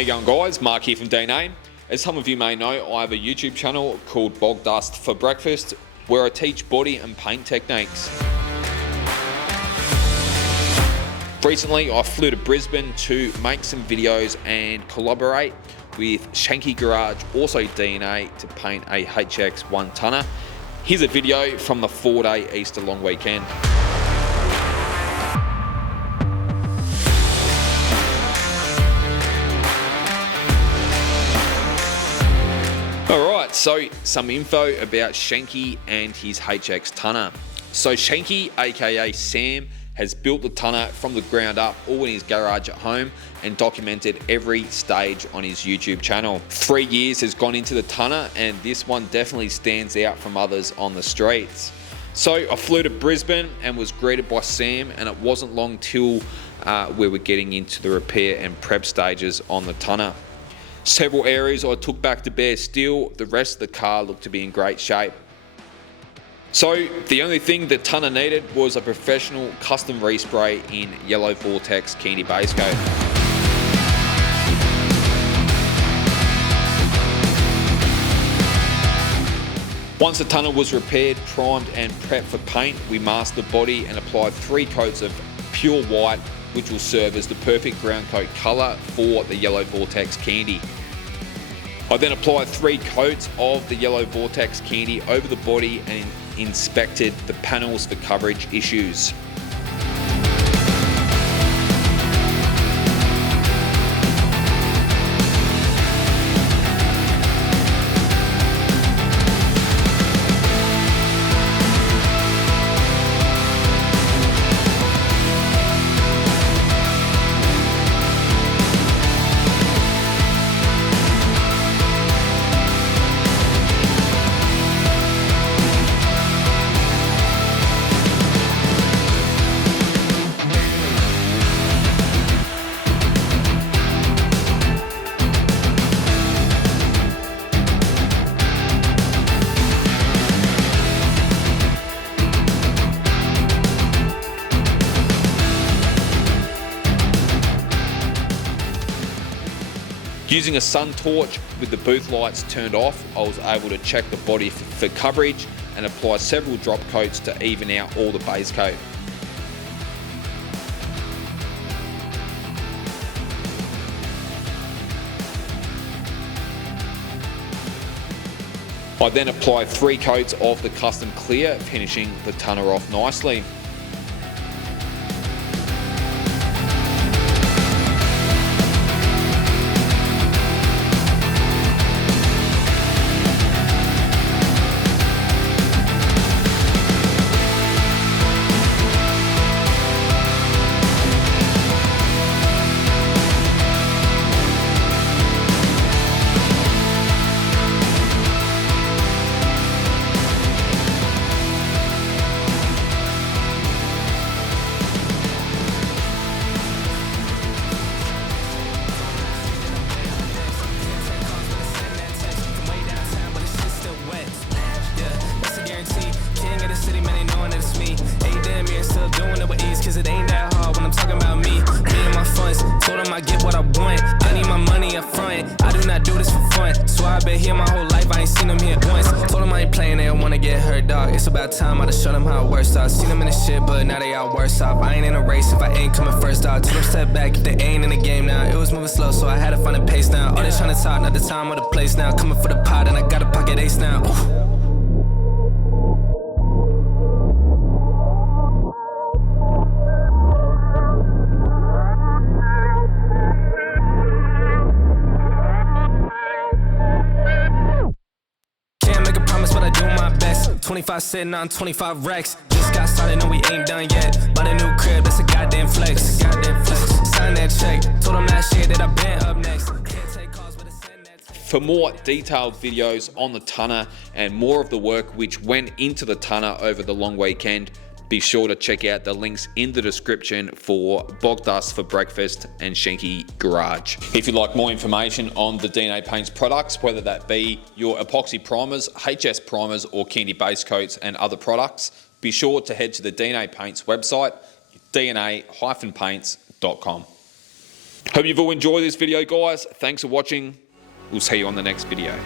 How you going, guys? Mark here from DNA. As some of you may know, I have a YouTube channel called Bog Dust For Breakfast where I teach body and paint techniques. Recently I flew to Brisbane to make some videos and collaborate with Shenke Garage, also DNA, to paint a HX 1 tonner. Here's a video from the 4-day Easter long weekend. Alright, so some info about Shenke and his HX tonner. So Shenke, aka Sam, has built the tonner from the ground up, all in his garage at home, and documented every stage on his YouTube channel. 3 years has gone into the tonner, and this one definitely stands out from others on the streets. So I flew to Brisbane and was greeted by Sam, and it wasn't long till we were getting into the repair and prep stages on the tonner. Several areas I took back to bare steel, the rest of the car looked to be in great shape. So the only thing the tonner needed was a professional custom respray in Yellow Vortex candy Basecoat. Once the tonner was repaired, primed and prepped for paint, we masked the body and applied 3 coats of pure white, which will serve as the perfect ground coat colour for the Yellow Vortex candy. I then applied 3 coats of the Yellow Vortex candy over the body and inspected the panels for coverage issues. Using a sun torch with the booth lights turned off, I was able to check the body for coverage and apply several drop coats to even out all the base coat. I then applied 3 coats of the custom clear, finishing the tonner off nicely. Here my whole life, I ain't seen them here once. Told them I ain't playing, they don't wanna get hurt, dog. It's about time I done show them how it works out. Seen them in the shit, but now they all worse off. I ain't in a race if I ain't coming first, dog. Told them step back if they ain't in the game now. It was moving slow, so I had to find a pace now. All they tryna talk, not the time or the place now. Coming for the pot, and I got a pocket ace now. Ooh. Can't make a promise, but I do my best. 25 sitting on 25 racks. Just got started, no, we ain't done yet. Bought a new crib, that's a goddamn flex. Sign that check. Told them last year that I've been up next. Can't take calls, but I send that text. For more detailed videos on the tonner and more of the work which went into the tonner over the long weekend, be sure to check out the links in the description for Bog Dust For Breakfast and Shenke Garage. If you'd like more information on the DNA Paints products, whether that be your epoxy primers, HS primers, or candy base coats and other products, be sure to head to the DNA Paints website, dna-paints.com. Hope you've all enjoyed this video, guys. Thanks for watching. We'll see you on the next video.